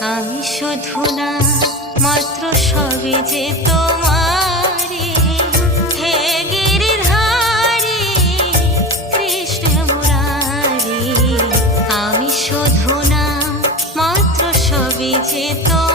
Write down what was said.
আমি শুধু না মাত্র সবে যে তোমারি, হে গিরিধারী কৃষ্ণ মুরারি। আমি শুধু না মাত্র সবে যে তোমারি।